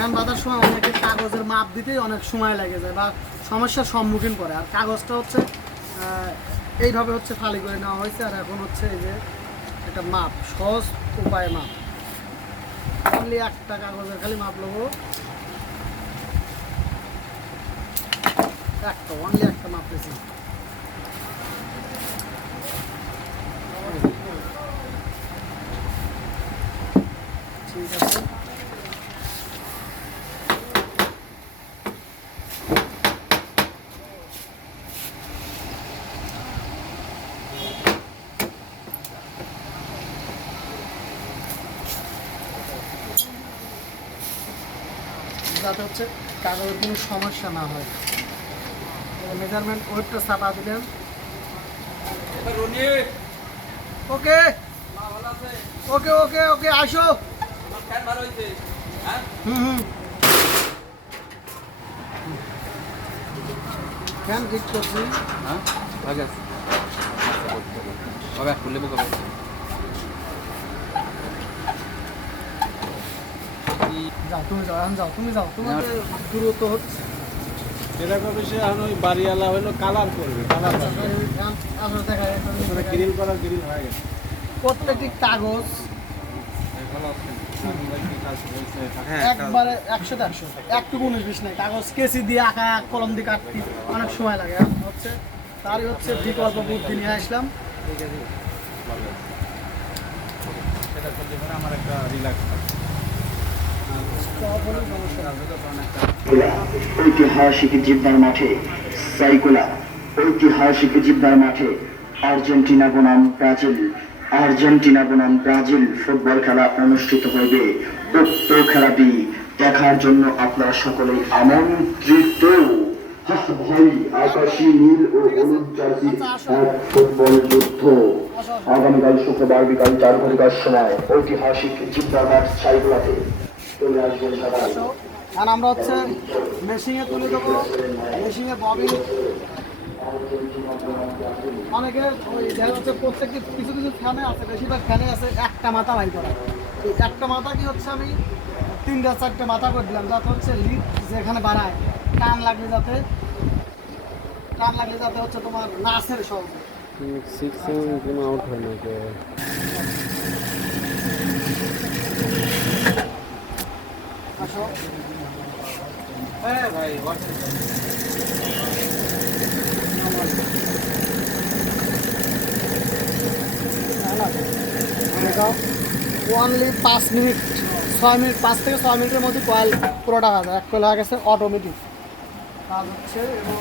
Fan বাঁধার সময় অনেকে কাগজের মাপ দিতেই অনেক সময় লেগে যায় বা সমস্যার সম্মুখীন করে। আর কাগজটা হচ্ছে এইভাবে হচ্ছে ফালি করে নেওয়া হয়েছে। আর এখন হচ্ছে এই যে একটা মাপ, সহজ উপায়ে মাপ, অনলি একটা কাগজের খালি মাপ নেবো, একটা অনলি একটা মাপ পেয়েছি। ঠিক আছে, যাতে হচ্ছে কাগজের কোনো সমস্যা না হয়। মেজারমেন্ট ওয়েটটা চাপা দিলেন। ওকে ওকে ওকে ওকে আসো। ফ্যান ঠিক করছি। যাও তুমি যাও, এখন যাও তুমি যাও, তোমার দূরত্ব হচ্ছে। এরকম বিষয় এখন ওই বাড়িওয়ালা হলো কালার করবে, কালার আসলে দেখা যায় গ্রিল করার গ্রিল হয়ে গেছে। প্রত্যেকটি কাগজ একবারে 100-100, একটুকু 19-20 নাই। কাগজ কেসি দিয়ে আঁকা, কলম দিয়ে কাটতে অনেক সময় লাগে। হচ্ছে তারই হচ্ছে বিকল্প বুদ্ধি নিয়ে আসলাম। আমার একটা রিল্যাক্স ঐতিহাসিক জিব্বার মাঠে সাইকোলা, ঐতিহাসিক জিব্বার মাঠে আর্জেন্টিনা বনাম ব্রাজিল ফুটবল খেলা অনুষ্ঠিত হইবে। উক্ত খেলাটি দেখার জন্য আপনারা সকলেই আমন্ত্রিত। ভাই, আকাশী নীল ও হলুদ জার্সি এক ফুটবল যুদ্ধ আগামীকাল শুক্রবার বিকাল 4 সময় ঐতিহাসিক জিব্বার মাঠ সাইকোলাতে চলে আসবেন সবাই। আর আমরা হচ্ছে মেশিনে তুলে দেবো, মেশিনে ববিন। অনেকে ওই দেখা যাচ্ছে প্রত্যেকটি কিছু কিছু ফ্যানে আছে, বেশিরভাগ ফ্যানে আছে একটা মাথা বাই করা। এই একটা মাথা কি হচ্ছে আমি 3-4টে মাথা করে দিলাম, যাতে হচ্ছে লিড যেখানে বাড়ায় টান লাগলে যাতে হচ্ছে তোমার নাচের সহজে। আউট হয় না আসো ভাই ওনলি 5 মিনিট 6 মিনিট 5 থেকে 6 মিনিটের মধ্যে কয়েল পুরোটা হয়ে যায়। এক কয়েল হয়ে গেছে অটোমেটিক কাজ হচ্ছে। এবং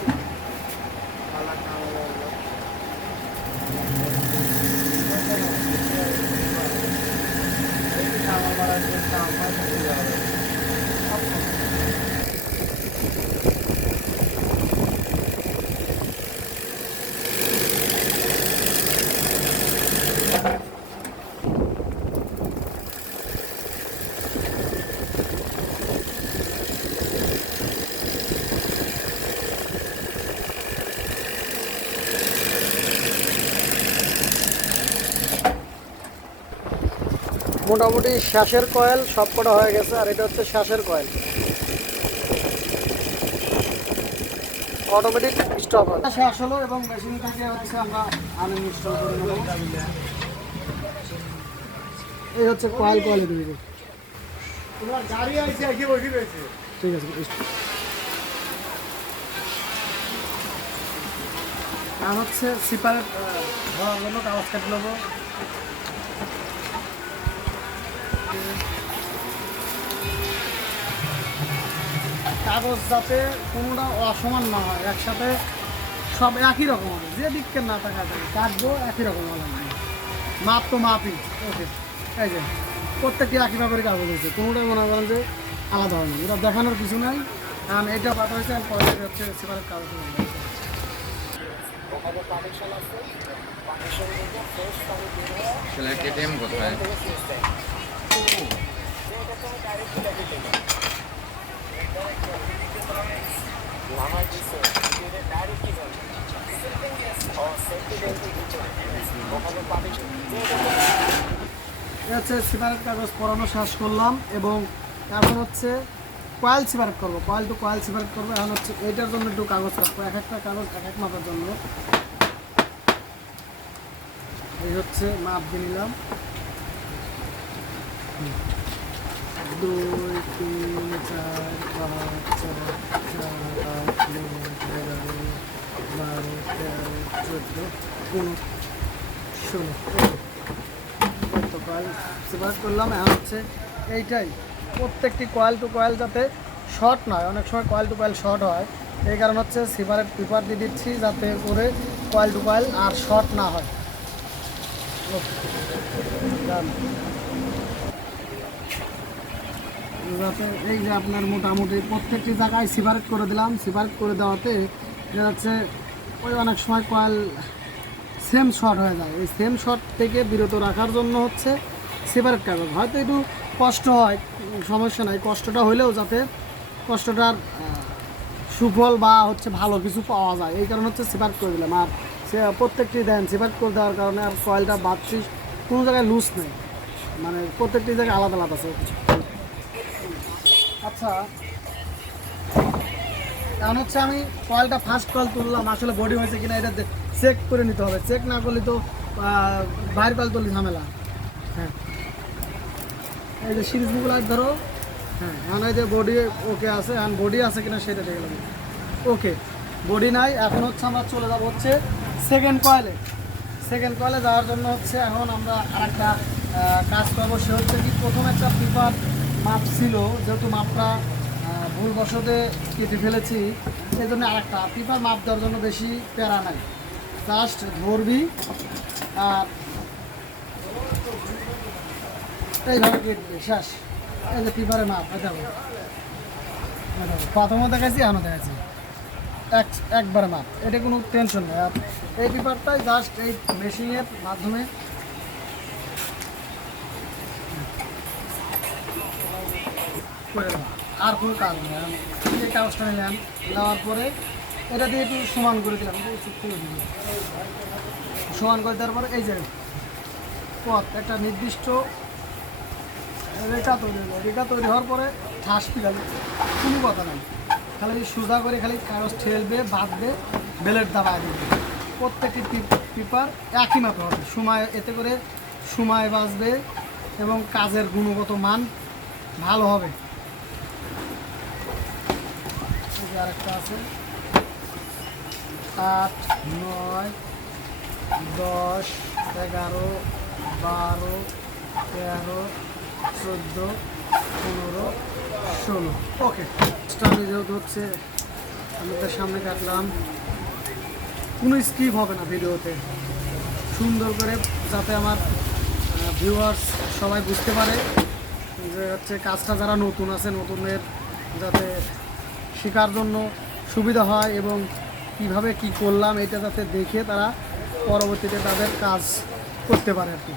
মোটামুটি শ্বাসের কয়েল সবকটা হয়ে গেছে। আর এটা হচ্ছে শ্বাসের কয়েল, অটোমেটিক স্টপ হয়। শেষ হলো এবং মেশিন থেকে হচ্ছে আমরা আনইনস্টল করে নেব। এই হচ্ছে কয়েল দিবে। তোমার গাড়ি আইছে কি বসে রয়েছে। ঠিক আছে, আর হচ্ছে সিপারেট ধরার জন্য কাগজ কাটে নেবো। কাগজ যাতে কোনোটা অসমান না হয়, একসাথে সব একই রকম হবে, যে দিককে না থাকা থাকে কাটবো একই রকম হবে, মাপ তো মাপই। ওকে, এই যে প্রত্যেকটি একইভাবে কাগজ হয়েছে, কোনোটাই মনে করেন যে আলাদা হয়নি। এটা দেখানোর কিছু নাই, কারণ এটা পাতা হয়েছে আর পরে হচ্ছে সেপারেট কাগজ আছে। হচ্ছে সেপারেট কাগজ পড়ানো শেষ করলাম এবং এখন হচ্ছে কয়েল সেপারেট করবো, কয়েল টু কয়েল সেপারেট করবো। এখন হচ্ছে এইটার জন্য একটু কাগজ রাখবো, এক একটা কাগজ এক এক মাপার জন্য। এই হচ্ছে মাপ দিয়ে নিলাম, 2 3 4 5 6 7 8 9 11 12 13 14 15 16 তো কয়েল সেপারেট করলাম। এখন হচ্ছে এইটাই প্রত্যেকটি কয়েল টু কয়েল যাতে শর্ট নয়, অনেক সময় কয়েল টু কয়েল শর্ট হয়, এই কারণ হচ্ছে সেপারেট পেপার দিয়ে দিচ্ছি যাতে করে কয়েল টু কয়েল আর শর্ট না হয়। যাতে এই যে আপনার মোটামুটি প্রত্যেকটি জায়গায় সেপারেট করে দিলাম। সেপারেট করে দেওয়াতে দেখা যাচ্ছে ওই অনেক সময় কয়েল সেম শর্ট হয়ে যায়। এই সেম শর্ট থেকে বিরত রাখার জন্য হচ্ছে সেপারেট কাগজ। হয়তো একটু কষ্ট হয়, সমস্যা নাই, কষ্টটা হলেও যাতে কষ্টটার সুফল বা হচ্ছে ভালো কিছু পাওয়া যায়, এই কারণে হচ্ছে সেপারেট করে দিলাম। আর সে প্রত্যেকটি দেন সেপারেট করে দেওয়ার কারণে আর কয়েলটা বাড়ছি কোনো জায়গায় লুজ নেই, মানে প্রত্যেকটি জায়গায় আলাদা আলাদা আছে। আচ্ছা, এখন হচ্ছে আমি কয়েলটা ফার্স্ট কয়েল তুললাম, আসলে বডি হয়েছে কিনা এটা চেক করে নিতে হবে। চেক না করলে তো বাইরের কয়েল তুললে ঝামেলা। হ্যাঁ, এই যে সিরিজ বুক লাইট ধরো। হ্যাঁ, এখন এই যে বডি ওকে আছে, এখন বডি আছে কিনা সেটা দেখে নেব। ওকে, বডি নাই। এখন হচ্ছে আমরা চলে যাবো হচ্ছে সেকেন্ড কয়েলে। সেকেন্ড কয়েলে যাওয়ার জন্য হচ্ছে এখন আমরা আরেকটা কাজ করবো। সে হচ্ছে কি, প্রথম একটা পেপার মাপ ছিল, যেহেতু মাপটা ভুলবশতে কেটে ফেলেছি, সেই জন্য আরেকটা পেপার মাপ দেওয়ার জন্য বেশি প্যারা নাই, জাস্ট ধরবি আর এইভাবে কেটবে, শেষ। এই যে পেপারের মাপ, দেখো প্রথমও দেখাচ্ছি, এখনও দেখাচ্ছি, একবারে মাপ, এটা কোনো টেনশন নেই। আর এই পেপারটাই জাস্ট এই মেশিনের মাধ্যমে করে দেওয়া, আর কোনো কাজ নেই। এই কাগজটা নিলাম, নেওয়ার পরে এটা দিয়ে একটু সমান করে দিলাম, সমান করে দেওয়ার পরে এই যে পথ একটা নির্দিষ্ট রেখা তৈরি হলো। রেখা তৈরি হওয়ার পরে ঠাস পিলালে কোনো কথা নেই, খালি সোজা করে খালি কাগজ ঠেলবে, বাঁধবে, বেলের দাবায় দেবে। প্রত্যেকটি পেপার একই মাপে হবে, সময় এতে করে সময় বাঁচবে এবং কাজের গুণগত মান ভালো হবে। আরেকটা আছে 8 9 10 11 12 13 14 15 16। ওকে, আমি যেহেতু হচ্ছে আমাদের সামনে কাটলাম, কোনো স্কিপ হবে না ভিডিওতে, সুন্দর করে যাতে আমার ভিউয়ার্স সবাই বুঝতে পারে যে হচ্ছে কাজটা যারা নতুন আছে, নতুনের যাতে শেখার জন্য সুবিধা হয় এবং কিভাবে কি করলাম এটা যাতে দেখে তারা পরবর্তীতে তাদের কাজ করতে পারে আর কি।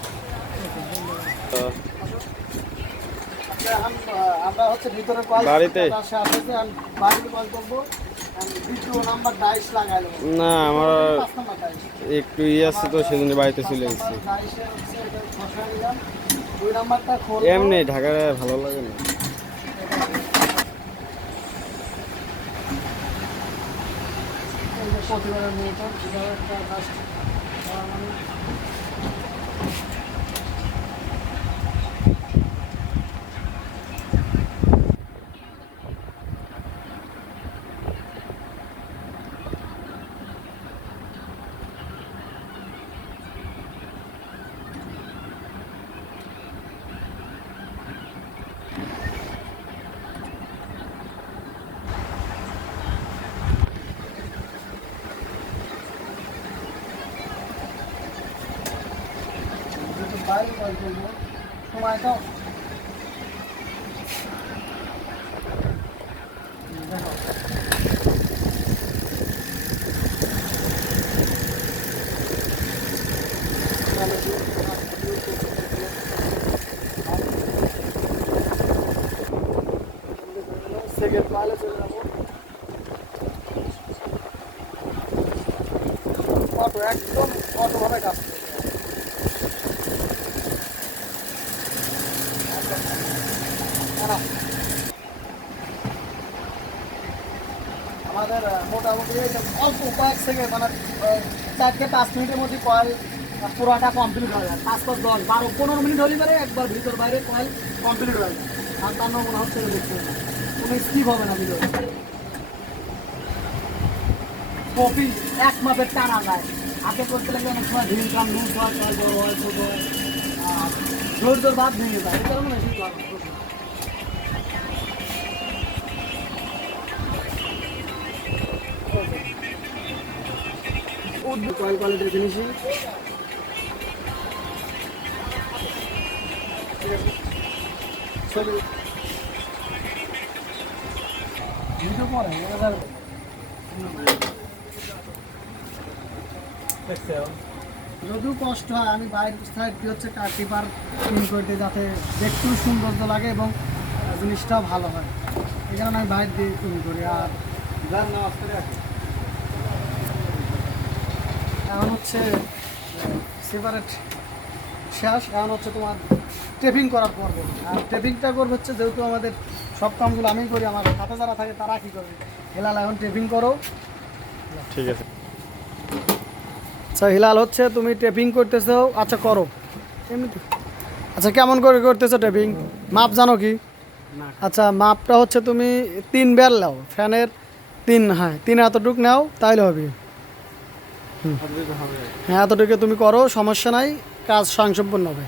আমরা হচ্ছে ভিতরে কল বাড়িতে বাড়িতে কল করবো, দ্বিতীয় নাম্বার ডাইস লাগাইলো না, আমার 5 নাম্বার ডাইস একটু আছে তো সেজন্য বাড়িতে চলে গেছি। ডাইসে হচ্ছে এটা খসা নিলাম, 2 নাম্বারটা খোল। এমনি ঢাকায় ভালো লাগে না। প্রতিবারের মতো একটা কাজ বাইরে কল করবো, সময়টা দেখো। সেকেন্ড কলে চলে যাবো, অটো একদম অটোভাবে কাজ করবে। অল্প কয়েক সেকেন্ড মানে 4 থেকে 5 মিনিটের মধ্যে কয়েল পুরোটা কমপ্লিট হয়ে যায়। 5 5 10 12 15 মিনিট হলে পরে একবার ভিতর বাইরে কয়েল কমপ্লিট হয়ে যায়। আর তার নাম মনে হচ্ছে দেখতে কোনো স্কিপ হবে না ভিতরে। কপি এক মাপের টানা যায়, হাতে করতে লাগলে অনেক সময় ঢিল কাম লুজ হয়, কয়েল বড় হয়, ছোট হয়, আর জোর জোর বাদ ভেঙে যায়। এটা মনে হয় কয়েল কোয়ালিটির ফিনিশিং ছবি ভিডিও পরে যদিও কষ্ট হয়, আমি বাইরের সাইড দিয়ে হচ্ছে কার টিপার ক্লিন করতে যাতে দেখতেও সৌন্দর্য লাগে এবং জিনিসটাও ভালো হয়, এই কারণে আমি বাইরে দিয়ে ক্লিন করি। আর এখন হচ্ছে সেপারেট শেষ, এখন হচ্ছে তোমার টেপিং করার পর্ব। আর টেপিংটা করবে হচ্ছে যেহেতু আমাদের সব কামগুলো আমিই করি, আমার হাতে যারা থাকে তারা কী করবে, হেলাল এখন টেপিং করো। ঠিক আছে। আচ্ছা হিলাল হচ্ছে তুমি টেপিং করতেছো, আচ্ছা করো এমনি। আচ্ছা কেমন করে করতেছো টেপিং, মাপ জানো কি? আচ্ছা মাপটা হচ্ছে তুমি 3 বেল নাও, ফ্যানের 3, হ্যাঁ 3 এতটুক নাও তাইলে হবে। হ্যাঁ এতটুকু তুমি করো, সমস্যা নাই, কাজ স্বয়ংসম্পূর্ণ হবে।